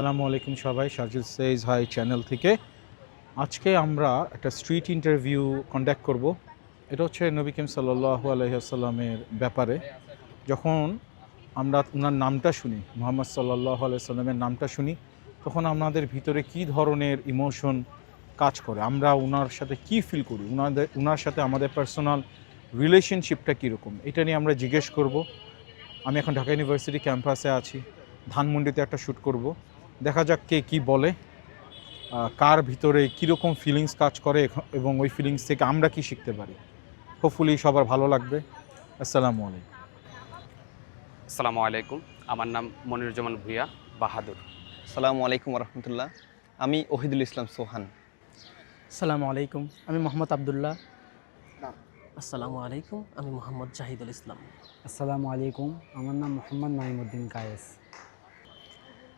আসসালামু আলাইকুম সবাই, শারজিল সেইজ হাই চ্যানেল থেকে। আজকে আমরা একটা স্ট্রিট ইন্টারভিউ কন্ডাক্ট করব। এটা হচ্ছে নবী করিম সাল্লাল্লাহু আলাইহি ওয়াসাল্লামের ব্যাপারে। যখন আমরা ওনার নামটা শুনি, মুহাম্মদ সাল্লাল্লাহু আলাইহি ওয়াসাল্লামের নামটা শুনি, তখন আমাদের ভিতরে কী ধরনের ইমোশন কাজ করে, আমরা ওনার সাথে কি ফিল করি, ওনার সাথে আমাদের পার্সোনাল রিলেশনশিপটা কীরকম, এটা নিয়ে আমরা জিজ্ঞেস করব। আমি এখন ঢাকা ইউনিভার্সিটি ক্যাম্পাসে আছি, ধানমন্ডিতে একটা শ্যুট করব। দেখা যাক কে কী বলে, কার ভিতরে কীরকম ফিলিংস কাজ করে এবং ওই ফিলিংস থেকে আমরা কি শিখতে পারি। হোপফুলি সবার ভালো লাগবে। আসসালামু আলাইকুম। আসসালামু আলাইকুম। আমার নাম মনিরুজ্জামান ভূঁইয়া বাহাদুর। আসসালামু আলাইকুম রহমতুল্লাহ। আমি ওহিদুল ইসলাম সোহান। আসসালামু আলাইকুম, আমি মোহাম্মদ আবদুল্লাহ। আসসালামু আলাইকুম, আমি মোহাম্মদ জাহিদুল ইসলাম। আসসালামু আলাইকুম, আমার নাম মোহাম্মদ নাইমুদ্দিন কায়েস।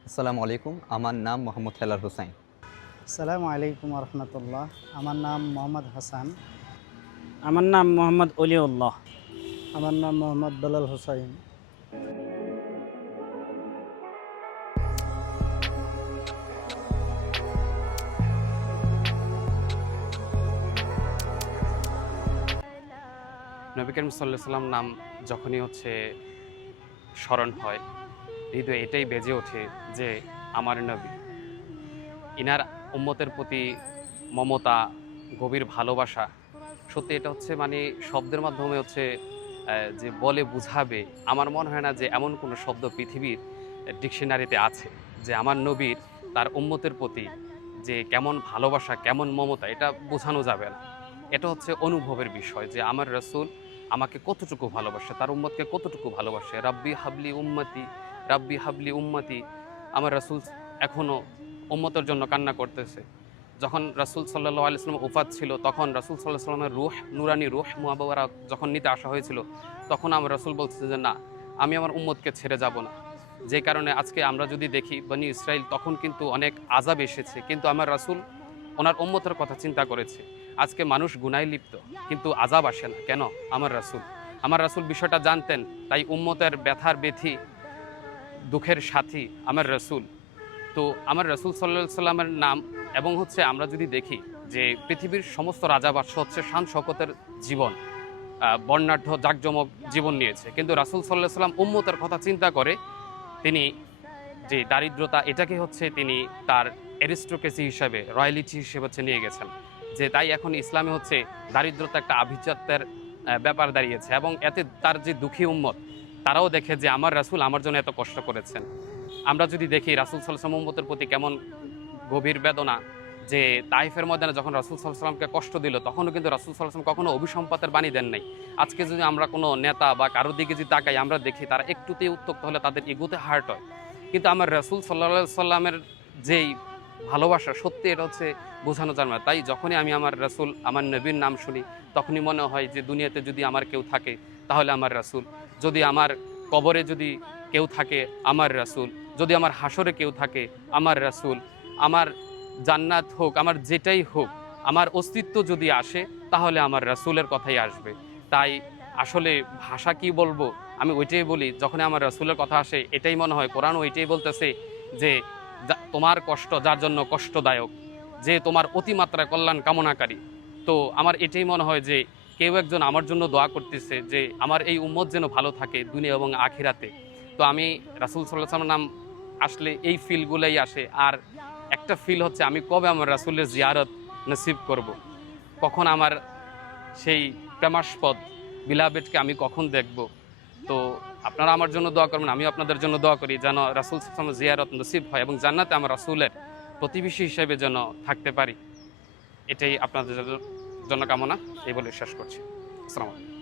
আসসালামু আলাইকুম, আমার নাম মোহাম্মদ হেলাল হোসাইন। আসসালামু আলাইকুম রহমতুল্লাহ, আমার নাম মোহাম্মদ হাসান। আমার নাম মোহাম্মদ অলিউল্লাহ। আমার নাম মোহাম্মদ বেলাল হোসাইন। নবী করিম সাল্লাল্লাহু আলাইহি সাল্লাম নাম যখনই স্মরণ হয়, হৃদয়ে এটাই বেজে ওঠে যে আমার নবী, ইনার উম্মতের প্রতি মমতা, গভীর ভালোবাসা। সত্যি এটা শব্দের মাধ্যমে যে বলে বুঝাবে, আমার মনে হয় না যে এমন কোনো শব্দ পৃথিবীর ডিকশনারিতে আছে যে আমার নবীর তার উম্মতের প্রতি যে কেমন ভালোবাসা, কেমন মমতা, এটা বোঝানো যাবে না। এটা অনুভবের বিষয় যে আমার রাসূল আমাকে কতটুকু ভালোবাসে, তার উম্মতকে কতটুকু ভালোবাসে। রাব্বি হাবলি উম্মতি, রাব্বি হাবলি উম্মতি। আমার রাসূল এখনও উম্মতের জন্য কান্না করতেছে। যখন রাসূল সাল্লাল্লাহু আলাইহি ওয়াসাল্লাম ওফাত ছিল, তখন রাসূল সাল্লাল্লাহু আলাইহি ওয়াসাল্লামের রূহ, নুরানি রূহ মুবারক যখন নিতে আসা হয়েছিল, তখন আমার রাসূল বলছে যে না, আমি আমার উম্মতকে ছেড়ে যাব না। যে কারণে আজকে আমরা যদি দেখি বনি ইসরাইল, তখন কিন্তু অনেক আযাব এসেছে, কিন্তু আমার রাসূল ওনার উম্মতের কথা চিন্তা করেছে। আজকে মানুষ গুনাহে লিপ্ত, কিন্তু আযাব আসে না কেন? আমার রাসূল বিষয়টা জানতেন, তাই উম্মতের ব্যথার ব্যথি, দুঃখের সাথী আমার রাসূল। তো আমার রাসূল সাল্লাল্লাহু আলাইহি সাল্লামের নাম, এবং আমরা যদি দেখি যে পৃথিবীর সমস্ত রাজা বাদশাহ শান শওকতের জীবন, বর্ণাঢ্য জাঁকজমক জীবন নিয়েছে, কিন্তু রাসূল সাল্লাল্লাহু আলাইহি সাল্লাম উম্মতের কথা চিন্তা করে তিনি যে দারিদ্রতা, এটাকে তিনি তার অ্যারিস্টোক্রেসি হিসাবে, রয়্যালিটি হিসেবে নিয়ে গেছেন। যে তাই এখন ইসলামে দারিদ্রতা একটা আভিজাত্যের ব্যাপার দাঁড়িয়েছে, এবং এতে তার যে দুঃখী উম্মত, তারাও দেখে যে আমার রাসূল আমার জন্য এত কষ্ট করেছেন। আমরা যদি দেখি রাসূল সাল্লাল্লাহু আলাইহি ওয়াসাল্লাম উম্মতের প্রতি কেমন গভীর বেদনা, যে তাইফের ময়দানে যখন রাসূল সাল্লাল্লাহু আলাইহি ওয়াসাল্লামকে কষ্ট দিল, তখনও কিন্তু রাসূল সাল্লাল্লাহু আলাইহি ওয়াসাল্লাম কখনো অভিসম্পাতের বাণী দেন নাই। আজকে যদি আমরা কোনো নেতা বা কারোর দিকে যদি তাকাই, আমরা দেখি তারা একটুতেই উত্তক্ত হলে তাদের ইগোতে হার্ট হয়। কিন্তু আমার রাসূল সাল্লাল্লাহু আলাইহি ওয়াসাল্লামের যেই ভালোবাসা, সত্যি এটা বোঝানো যায় না। তাই যখনই আমি আমার রাসূল, আমার নবীর নাম শুনি, তখনই মনে হয় যে দুনিয়াতে যদি আমার কেউ থাকে তাহলে আমার রাসূল, যদি আমার কবরে যদি কেউ থাকে আমার রাসূল, যদি আমার হাসরে কেউ থাকে আমার রাসূল, আমার জান্নাত হোক, আমার যেটাই হোক, আমার অস্তিত্ব যদি আসে তাহলে আমার রাসূলের কথাই আসবে। তাই আসলে ভাষা কি বলবো, আমি ওইটাই বলি। যখন আমার রাসূলের কথা আসে, এটাই মনে হয় কোরআন ওইটাই বলতেছে যে তোমার কষ্ট যার জন্য কষ্টদায়ক, যে তোমার অতিমাত্রা কল্যাণ কামনাকারী। তো আমার এটাই মনে হয় যে কেউ একজন আমার জন্য দোয়া করতেছে যে আমার এই উম্মত যেন ভালো থাকে দুনিয়া এবং আখিরাতে। তো আমি রাসূল সাল্লাল্লাহু আলাইহি ওয়াসাল্লামের নাম আসলে এই ফিলগুলোই আসে। আর একটা ফিল আমি কবে আমার রাসূলের জিয়ারত নসিব করব, কখন আমার সেই প্রেমাস্পদ বিলাবেটকে আমি কখন দেখব। তো আপনারা আমার জন্য দোয়া করবেন, আমি আপনাদের জন্য দোয়া করি যেন রাসূল সাল্লাল্লাহু আলাইহি ওয়াসাল্লামের জিয়ারত নসিব হয় এবং জান্নাতে আমার রাসূলের প্রতিবেশী হিসেবে যেন থাকতে পারি। এটাই আপনাদের জন্য কামনা, এই বলে শেষ করছি। আসসালামু আলাইকুম।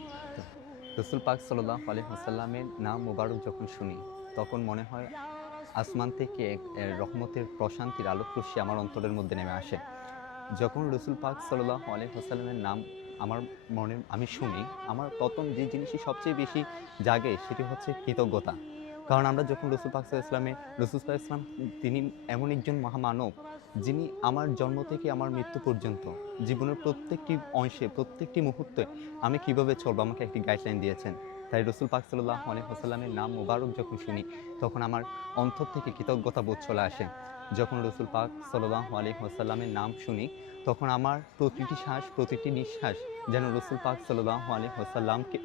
রসুল পাক সাল্লাল্লাহু আলাইহি ওয়াসাল্লামের নাম মুবারক যখন শুনি, তখন মনে হয় আসমান থেকে এক রহমতের প্রশান্তির আলোক রশ্মি আমার অন্তরের মধ্যে নেমে আসে। যখন রসুল পাক সাল্লাল্লাহু আলাইহি ওয়াসাল্লামের নাম আমার মনে আমি শুনি, আমার প্রথম যে জিনিসই সবচেয়ে বেশি জাগে সেটি হচ্ছে কৃতজ্ঞতা। কারণ আমরা যখন রসুল পাক সাল্লাল্লাহু আলাইহি ওয়াসাল্লামে, রসুল সাল্লাল্লাহু আলাইহি ওয়াসাল্লাম তিনি এমন একজন মহামানব, যিনি আমার জন্ম থেকে আমার মৃত্যু পর্যন্ত জীবনের প্রত্যেকটি অংশে, প্রত্যেকটি মুহূর্তে আমি কিভাবে চলবো আমাকে একটি গাইডলাইন দিয়েছেন। তাই রসুল পাক সাল্লাল্লাহু আলাইহি ওয়াসাল্লামের নাম মোবারক যখন শুনি তখন আমার অন্তর থেকে কৃতজ্ঞতা বোধ চলে আসে। যখন রসুল পাক সাল্লাল্লাহু আলাইহি ওয়াসাল্লামের নাম শুনি তখন আমার প্রতিটি শ্বাস প্রতিটি নিঃশ্বাস যেন রসুল পাক সাল্লাল্লাহু আলাইহি ওয়াসাল্লামকে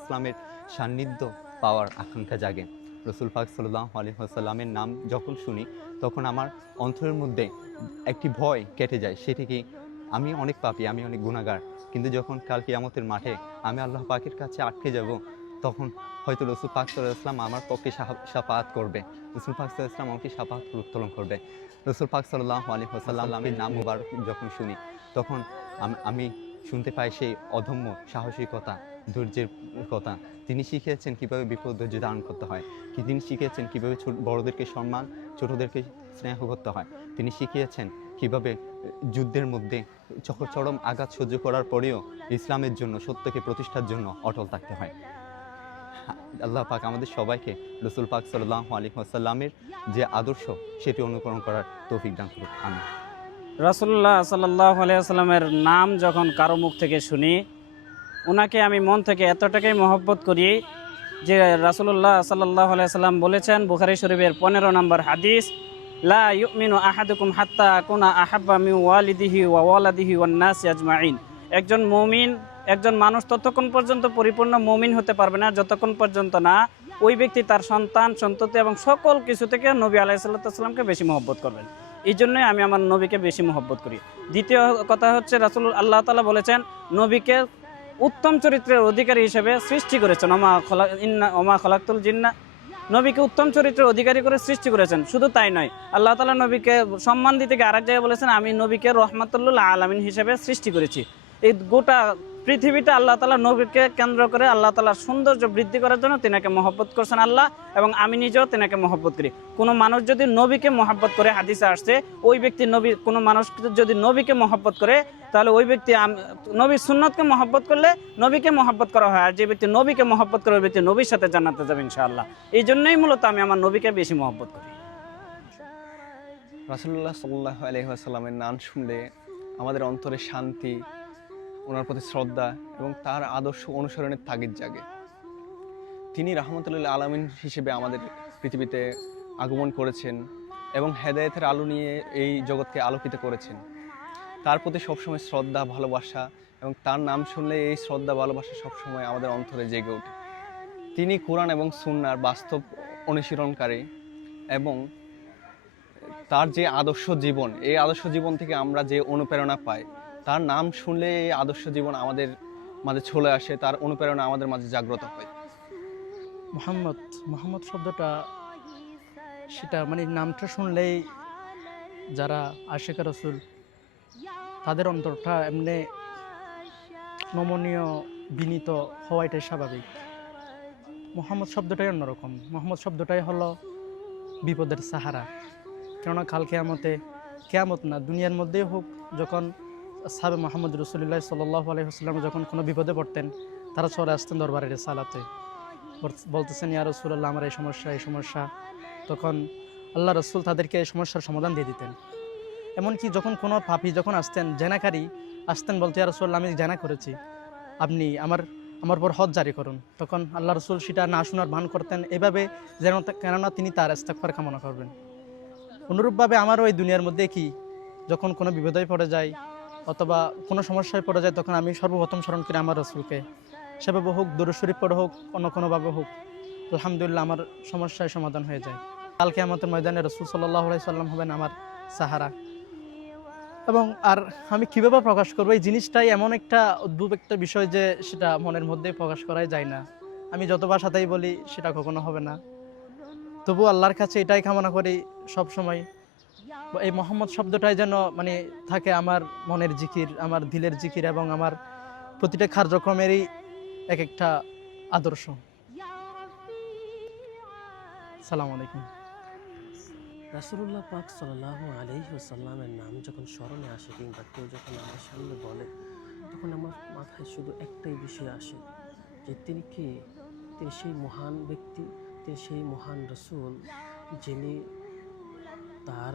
ইসলামের সান্নিধ্য পাওয়ার আকাঙ্ক্ষা জাগে। রসুল পাক সাল্লাল্লাহু আলাইহি ওয়াসাল্লামের নাম যখন শুনি তখন আমার অন্তরের মধ্যে একটি ভয় কেটে যায়, সেটি কি আমি অনেক পাপী, আমি অনেক গুনাহগার, কিন্তু যখন কাল কিয়ামতের মাঠে আমি আল্লাহ পাকের কাছে আটকে যাব তখন হয়তো রসুল পাক সাল্লাল্লাহু আলাইহি ওয়াসাল্লাম আমার পক্ষে শাফাআত করবে, রসুল পাক সাল্লাল্লাহু আলাইহি ওয়াসাল্লাম আমাকে শাফাআত উত্তোলন করবে। রসুল পাক সাল্লাল্লাহু আলাইহি ওয়াসাল্লামের নাম মুবারক যখন শুনি তখন আমি শুনতে পাই সেই অদম্য সাহসিকতা, ধৈর্যের কথা। তিনি শিখিয়েছেন কীভাবে বিপদ ধৈর্য ধারণ করতে হয়, তিনি শিখিয়েছেন কীভাবে বড়োদেরকে সম্মান, ছোটোদেরকে স্নেহ করতে হয়। তিনি শিখিয়েছেন কীভাবে যুদ্ধের মধ্যে চরম আঘাত সহ্য করার পরেও ইসলামের জন্য, সত্যকে প্রতিষ্ঠার জন্য অটল থাকতে হয়। আল্লাহ পাক আমাদের সবাইকে রসুল পাক সাল্লাল্লাহু আলাইহি ওয়াসাল্লামের যে আদর্শ সেটি অনুকরণ করার তৌফিক দান করুন, আমিন। রাসূলুল্লাহ সাল্লাল্লাহু আলাইহি ওয়াসাল্লামের নাম যখন কারো মুখ থেকে শুনি, ওনাকে আমি মন থেকে এতটাই মহব্বত করি যে রাসূলুল্লাহ সাল্লাল্লাহু আলাইহি ওয়াসাল্লাম বলেছেন, বুখারী শরীফের 15 নম্বর হাদিস, লা ইউমিনু আহাদুকুম হাত্তা আকুনা আহাব্বা মিন ওয়ালিদিহি ওয়া ওয়ালাদিহি ওয়ান নাসি আজমাইন। একজন মুমিন, একজন মানুষ ততক্ষণ পর্যন্ত পরিপূর্ণ মুমিন হতে পারবে না যতক্ষণ পর্যন্ত না ওই ব্যক্তি তার সন্তান, সন্ততি এবং সকল কিছু থেকে নবী আলাইহিস সালামকে বেশি মহব্বত করবেন। এই জন্যই আমি আমার নবীকে বেশি মহব্বত করি। দ্বিতীয় কথা হচ্ছে, রাসূল আল্লাহ তাআলা বলেছেন নবীকে উত্তম চরিত্রের অধিকারী হিসেবে সৃষ্টি করেছেন। ওমা খলাকতুল জিন্না, নবীকে উত্তম চরিত্রের অধিকারী করে সৃষ্টি করেছেন। শুধু তাই নয়, আল্লাহ তাআলা নবীকে সম্মান দিতে গিয়ে আরেক জায়গায় বলেছেন, আমি নবীকে রহমাতুল্লিল আলামিন হিসেবে সৃষ্টি করেছি। এই গোটা পৃথিবীতে আল্লাহ তাআলা নবীকে কেন্দ্র করে আল্লাহ তাআলার সৌন্দর্য বৃদ্ধি করার জন্য তিনাকে মহব্বত করছেন আল্লাহ, এবং আমি নিজেও তিনাকে মহব্বত করি। কোনো মানুষ যদি নবীকে মহব্বত করে, হাদিসে আসছে, ওই ব্যক্তি কোনো মানুষ যদি নবীকে মহব্বত করে তাহলে ওই ব্যক্তি নবীর সুন্নতকে মহব্বত করলে নবীকে মহব্বত করা হয়, আর যে ব্যক্তি নবীকে মহব্বত করে ওই ব্যক্তি নবীর সাথে জান্নাতে যাবে ইনশাআল্লাহ। এই জন্যই মূলত আমি আমার নবীকে বেশি মহব্বত করি। রাসূলুল্লাহ সাল্লাল্লাহু আলাইহি ওয়াসাল্লামের নাম শুনলে আমাদের অন্তরে শান্তি, ওনার প্রতি শ্রদ্ধা এবং তার আদর্শ অনুসরণের তাগিদ জাগে। তিনি রাহমাতুল্লিল আলামিন হিসেবে আমাদের পৃথিবীতে আগমন করেছেন এবং হেদায়েতের আলো নিয়ে এই জগৎকে আলোকিত করেছেন। তার প্রতি সবসময় শ্রদ্ধা, ভালোবাসা, এবং তার নাম শুনলে এই শ্রদ্ধা, ভালোবাসা সবসময় আমাদের অন্তরে জেগে ওঠে। তিনি কোরআন এবং সুন্নাহর বাস্তব অনুশীলনকারী, এবং তার যে আদর্শ জীবন, এই আদর্শ জীবন থেকে আমরা যে অনুপ্রেরণা পাই, তার নাম শুনলে এই আদর্শ জীবন আমাদের মাঝে চলে আসে, তার অনুপ্রেরণা আমাদের মাঝে জাগ্রত হয়। মোহাম্মদ শব্দটা, সেটা মানে নামটা শুনলেই যারা আশিক রাসূল তাদের অন্তরটা এমনি নমনীয়, বিনীত হওয়াটাই স্বাভাবিক। মোহাম্মদ শব্দটাই অন্যরকম। মোহাম্মদ শব্দটাই হলো বিপদের সাহারা। কেননা কাল কেয়ামত না, দুনিয়ার মধ্যেই হোক, যখন সাহাবে মোহাম্মদ রাসূলুল্লাহ সাল্লাল্লাহু আলাইহি ওয়াসাল্লাম যখন কোনো বিপদে পড়তেন, তারা চলে আসতেন দরবারে রিসালাতে, বলতেছেন, ইয়া রাসূলুল্লাহ, আমার এই সমস্যা। তখন আল্লাহ রাসূল তাদেরকে এই সমস্যার সমাধান দিয়ে দিতেন। এমনকি যখন কোনো পাপী যখন আসতেন, জেনাকারী আসতেন, বলতে, ইয়া রাসূলুল্লাহ, আমি জেনা করেছি, আপনি আমার পর হদ জারি করুন। তখন আল্লাহ রাসূল সেটা না শোনার ভান করতেন, এভাবে কেননা তিনি তার ইস্তেগফার কামনা করবেন। অনুরূপভাবে আমারও এই দুনিয়ার মধ্যে যখন কোনো বিপদে পড়ে যায় অথবা কোনো সমস্যায় পড়ে যায়, তখন আমি সর্বপ্রথম স্মরণ করি আমার রাসূলকে। সেভাবে হোক, দুরূদ শরীফ পড়ে হোক, অন্য কোনোভাবে হোক, আলহামদুলিল্লাহ আমার সমস্যায় সমাধান হয়ে যায়। কাল কিয়ামতের ময়দানে রাসূল সাল্লাল্লাহু আলাইহি ওয়াসাল্লাম হবেন আমার সাহারা। এবং আর আমি কীভাবে প্রকাশ করবো, এই জিনিসটাই এমন একটা অদ্ভুত একটা বিষয় যে সেটা মনের মধ্যে প্রকাশ করাই যায় না। আমি যত ভাষাতেই বলি সেটা কখনো হবে না। তবু আল্লাহর কাছে এটাই কামনা করি সব সময়, এই মোহাম্মদ শব্দটাই যেন মানে থাকে আমার মনের জিকির, আমার দিলের জিকির, এবং আমার প্রতিটা কার্যক্রমেরই এক একটা আদর্শ। আসসালামু আলাইকুম। রাসূলুল্লাহ পাক সাল্লাল্লাহু আলাইহি ওয়াসাল্লামের নাম যখন স্মরণে আসে কিংবা কেউ যখন আমার সামনে বলে, তখন আমার মাথায় শুধু একটাই বিষয় আসে যে তিনি কে? তিনি সেই মহান ব্যক্তি, তিনি সেই মহান রাসূল যিনি তার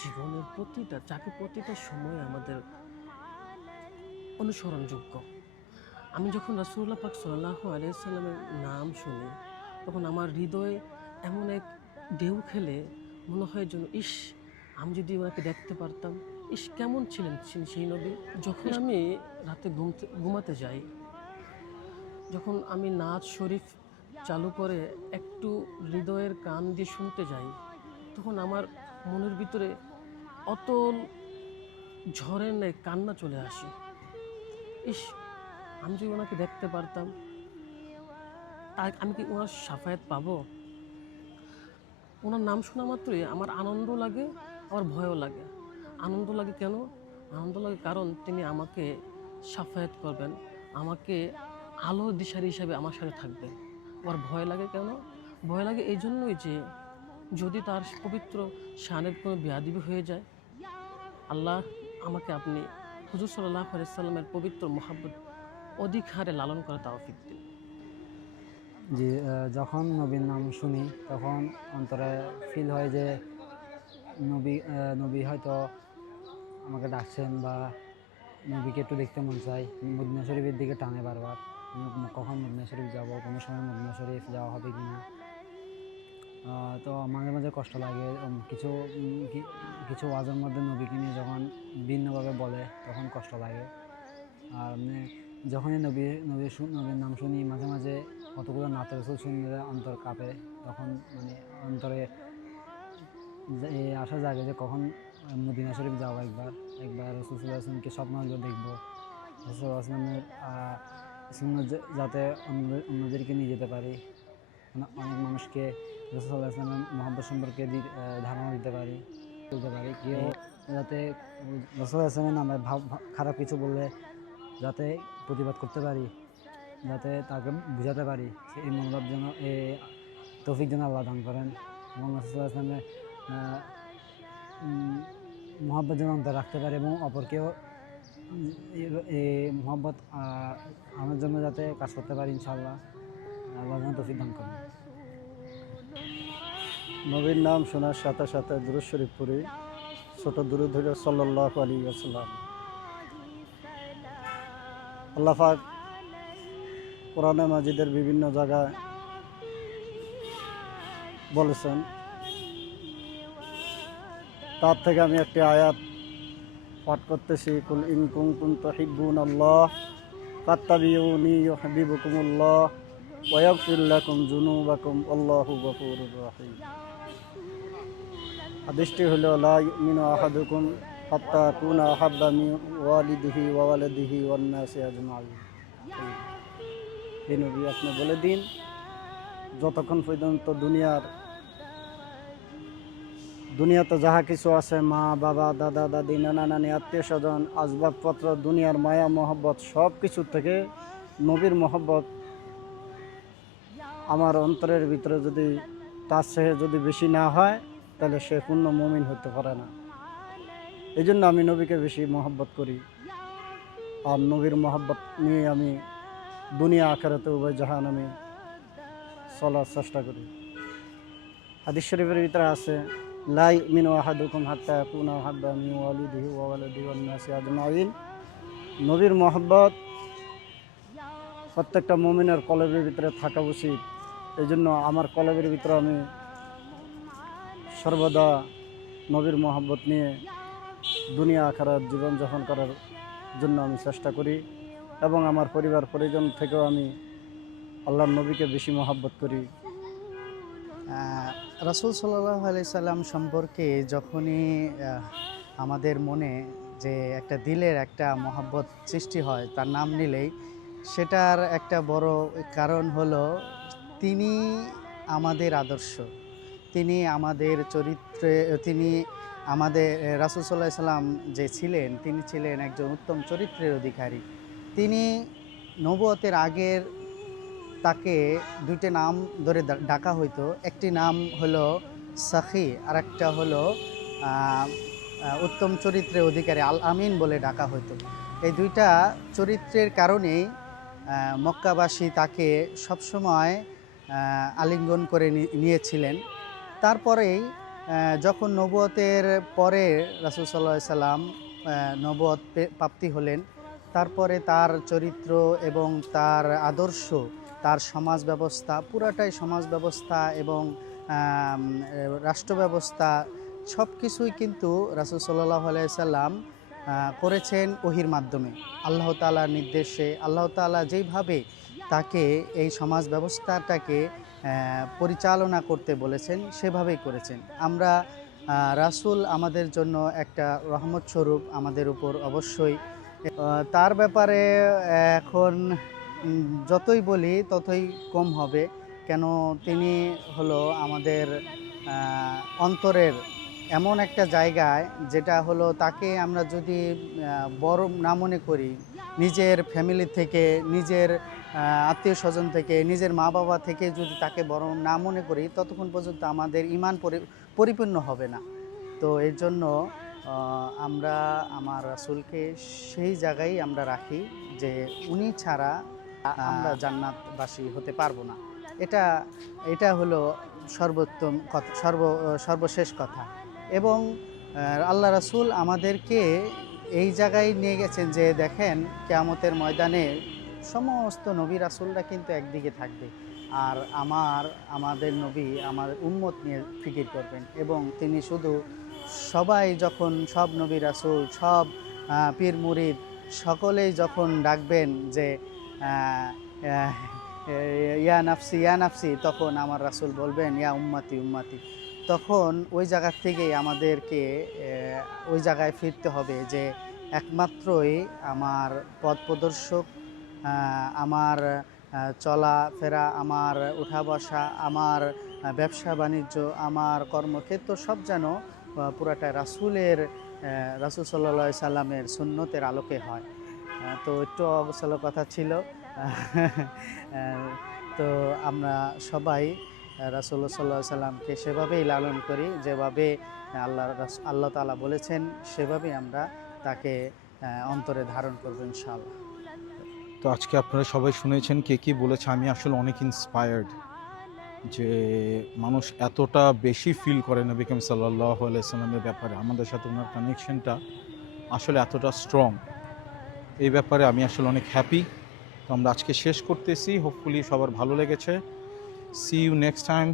জীবনের প্রতিটা সময় আমাদের অনুসরণযোগ্য। আমি যখন রাসূলুল্লাহ পাক সাল্লাল্লাহু আলাইহি সাল্লামের নাম শুনি তখন আমার হৃদয়ে এমন এক ঢেউ খেলে মনে হয় যেন ইস, আমি যদি ওনাকে দেখতে পারতাম, ইস কেমন ছিলেন সেই নবী। যখন আমি রাতে ঘুমাতে যাই, যখন আমি নাচ শরীফ চালু করে একটু হৃদয়ের কান দিয়ে শুনতে যাই, তখন আমার মনের ভিতরে অতল ঝড়ের ন্যায় কান্না চলে আসে। ইস, আমি যদি ওনাকে দেখতে পারতাম, আমি কি ওনার শাফায়াত পাবো? ওনার নাম শোনা মাত্রই আমার আনন্দ লাগে, আমার ভয়ও লাগে। আনন্দ লাগে কেন? আনন্দ লাগে কারণ তিনি আমাকে শাফায়াত করবেন, আমাকে আলো দিশারি হিসাবে আমার সাথে থাকবেন। আমার ভয় লাগে কেন? ভয় লাগে এই জন্যই যে যদি তার পবিত্র শানের কোনো বেয়াদবি হয়ে যায়, আল্লাহ আমাকে আপনি হুজুর সাল্লাল্লাহু আলাইহি সাল্লামের পবিত্র মহব্বত অধিক হারে লালন করে তৌফিক দিন। যে যখন নবীর নাম শুনি তখন অন্তরে ফিল হয় যে নবী হয়তো আমাকে ডাকছেন, বা নবীকে একটু দেখতে মন চাই। মদিনা শরীফের দিকে টানে বারবার, কখন মদিনা শরীফ যাব, কোনো সময় মদিনা শরীফ যাওয়া হবে কি না। তো মাঝে মাঝে কষ্ট লাগে। কিছু ওয়াজের মধ্যে নবীকে নিয়ে যখন ভিন্নভাবে বলে তখন কষ্ট লাগে। আর যখনই নবীর নাম শুনি, মাঝে মাঝে কতগুলো নাতে রসুল শুনলে অন্তর কাঁপে। তখন অন্তরে আশা জাগে যে কখন মদিনা শরীফ যাবো, একবার রসুল সাল্লাল্লাহু আলাইহি ওয়াসাল্লামকে স্বপ্ন হলেও দেখবো। রসুল সাল্লাল্লাহু আলাইহি ওয়াসাল্লামের সুন্নাত যাতে অন্যদেরকে নিয়ে যেতে পারি, অনেক মানুষকে রসুল সাল্লাল্লাহু আলাইহি ওয়াসাল্লামের মহব্বত সম্পর্কে ধারণা দিতে পারি। কেউ যাতে রসুল সাল্লাল্লাহু আলাইহি ওয়াসাল্লামের নামে খারাপ কিছু বললে যাতে প্রতিবাদ করতে পারি, যাতে তাকে বুঝাতে পারি, এই মনোভাব যেন তৌফিক যেন আল্লাহ দান করেন। এবং রাসূল সাল্লাল্লাহু আলাইহি ওয়াসাল্লামের মহব্বত যেন অন্তর রাখতে পারি, এবং অপরকেও এই মহব্বত আমার জন্য যাতে কাজ করতে পারি। ইনশাআল্লাহ আল্লাহ যেন তৌফিক দান করেন। নবীর নাম শোনার সাথে সাথে দুরূদ শরীফ পড়ি। ছোট দুরূদ হলো সাল্লাল্লাহু আলাইহি ওয়াসাল্লাম। আল্লাহ পাক কোরআনে মাজিদের বিভিন্ন জায়গায় বলেছেন, তার থেকে আমি একটি আয়াত পাঠ করতেছি। কুল ইন কুনতুম তুহিব্বুনাল্লাহ ফাত্তাবিউনি ইউহিব্বুকুমুল্লাহ ওয়া ইয়াগফির লাকুম যুনুবাকুম আল্লাহু গফুরুর রহিম। হাদিসটি হলো লা ইউমিনু আহাদুকুম হাত্তা কুনা আহাব্বা মিন ওয়ালিদিহি ওয়া ওয়ালাদিহি ওয়ান নাসি আজমাইন। এই নবী আপনি বলে দিন, যতক্ষণ পর্যন্ত দুনিয়াতে যাহা কিছু আছে, মা বাবা দাদা দাদি নানা নানি আত্মীয় স্বজন আসবাবপত্র, দুনিয়ার মায়া মহব্বত সব কিছু থেকে নবীর মহব্বত আমার অন্তরের ভিতরে যদি তার চেয়ে যদি বেশি না হয়, তাহলে সে পূর্ণ মুমিন হতে পারে না। এই জন্য আমি নবীকে বেশি মহব্বত করি, আর নবীর মহব্বত নিয়ে আমি দুনিয়া আখিরাতে উভয় জাহান আমি চলার চেষ্টা করি। হাদিস শরীফের ভিতরে আছে, লা ইউমিনু আহাদুকুম হাত্তা ইয়াকুনা আহাব্বা মিন ওয়ালিদিহি ওয়া ওয়ালাদিহি ওয়ান নাসি আজমাইন। নবীর মহব্বত প্রত্যেকটা মুমিনের কলবের ভিতরে থাকা উচিত। এই জন্য আমার কলবের ভিতরে আমি সর্বদা নবীর মহব্বত নিয়ে দুনিয়া আখিরাত জীবনযাপন করার জন্য আমি চেষ্টা করি, এবং আমার পরিবার পরিজন থেকেও আমি আল্লাহর নবীকে বেশি মহব্বত করি। রাসূল সাল্লাল্লাহু আলাইহি সাল্লাম সম্পর্কে যখনই আমাদের মনে যে একটা দিলের একটা মহব্বত সৃষ্টি হয়, তার নাম নিলেই সেটার একটা বড় কারণ হলো তিনি আমাদের আদর্শ, তিনি আমাদের চরিত্রে, তিনি আমাদের রাসূল সাল্লাল্লাহু আলাইহি সাল্লাম যে ছিলেন, তিনি ছিলেন একজন উত্তম চরিত্রের অধিকারী। তিনি নবুয়তের আগের তাকে দুইটা নাম ধরে ডাকা হইতো। একটি নাম হলো সাখী, আর একটা হলো উত্তম চরিত্রের অধিকারী আল আমিন বলে ডাকা হইতো। এই দুইটা চরিত্রের কারণেই মক্কাবাসী তাকে সবসময় আলিঙ্গন করে নিয়েছিলেন। তারপরেই যখন নবুয়তের পরে রাসূল সাল্লাল্লাহু আলাইহি সাল্লাম নবুয়ত প্রাপ্তি হলেন, তারপরে তার চরিত্র এবং তার আদর্শ, তার সমাজ ব্যবস্থা, পুরাটাই সমাজ ব্যবস্থা এবং রাষ্ট্র ব্যবস্থা সব কিছুই কিন্তু রাসূল সাল্লাল্লাহু আলাইহি সাল্লাম করেছেন ওহির মাধ্যমে, আল্লাহ তাআলার নির্দেশে। আল্লাহ তাআলা যেইভাবে তাকে এই সমাজ ব্যবস্থাটাকে পরিচালনা করতে বলেছেন সেভাবেই করেছেন। আমরা রাসূল আমাদের জন্য একটা রহমত স্বরূপ, আমাদের উপর অবশ্যই। তার ব্যাপারে এখন যতই বলি ততই কম হবে, কেন তিনি হলো আমাদের অন্তরের এমন একটা জায়গায়, যেটা হলো তাকে আমরা যদি বড় না মনে করি, নিজের ফ্যামিলি থেকে, নিজের আত্মীয় স্বজন থেকে, নিজের মা বাবা থেকে যদি তাকে বড় না মনে করি, ততক্ষণ পর্যন্ত আমাদের ঈমান পরিপূর্ণ হবে না। তো এর জন্য আমরা আমার রাসূলকে সেই জায়গায় আমরা রাখি যে উনি ছাড়া আমরা জান্নাতবাসী হতে পারবো না। এটা হলো সর্বোত্তম কথা, সর্বশেষ কথা। এবং আল্লাহ রাসূল আমাদেরকে এই জায়গায় নিয়ে গেছেন যে দেখেন, কিয়ামতের ময়দানে সমস্ত নবী রাসূলরা কিন্তু একদিকে থাকবে, আর আমাদের নবী আমার উম্মত নিয়ে ফিকির করবেন। এবং তিনি শুধু সবাই যখন সব নবী রাসূল, সব পীর মুরিদ সকলেই যখন ডাকবেন যে ইয়া নাফসি ইয়া নাফসি, তখন আমার রাসূল বলবেন ইয়া উম্মতি উম্মতি। তখন ওই জায়গা থেকেই আমাদেরকে ওই জায়গায় ফিরতে হবে যে একমাত্রই আমার পথ প্রদর্শক, আমার চলাফেরা, আমার উঠা বসা, আমার ব্যবসা বাণিজ্য, আমার কর্মক্ষেত্র সব যেন পুরাটা রাসূল সাল্লাল্লাহু আলাইহি সাল্লামের সুন্নতের আলোকে হয়। তো একটু অবসল কথা ছিল। তো আমরা সবাই রাসূল সাল্লাল্লাহু আলাইহি সাল্লামকে সেভাবেই লালন করি, যেভাবে আল্লাহ তাআলা বলেছেন, সেভাবেই আমরা তাকে অন্তরে ধারণ করব ইনশাআল্লাহ। তো আজকে আপনারা সবাই শুনেছেন কে কী বলেছে। আমি আসলে অনেক ইন্সপায়ার্ড যে মানুষ এতটা বেশি ফিল করে নবী করিম সাল্লাল্লাহু আলাইহি সাল্লামের ব্যাপারে, আমাদের সাথে ওনার কানেকশনটা আসলে এতটা স্ট্রং। এই ব্যাপারে আমি আসলে অনেক হ্যাপি। তো আমরা আজকে শেষ করতেছি, হোপফুলি সবার ভালো লেগেছে। See you next time.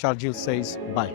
Sharjeel says by.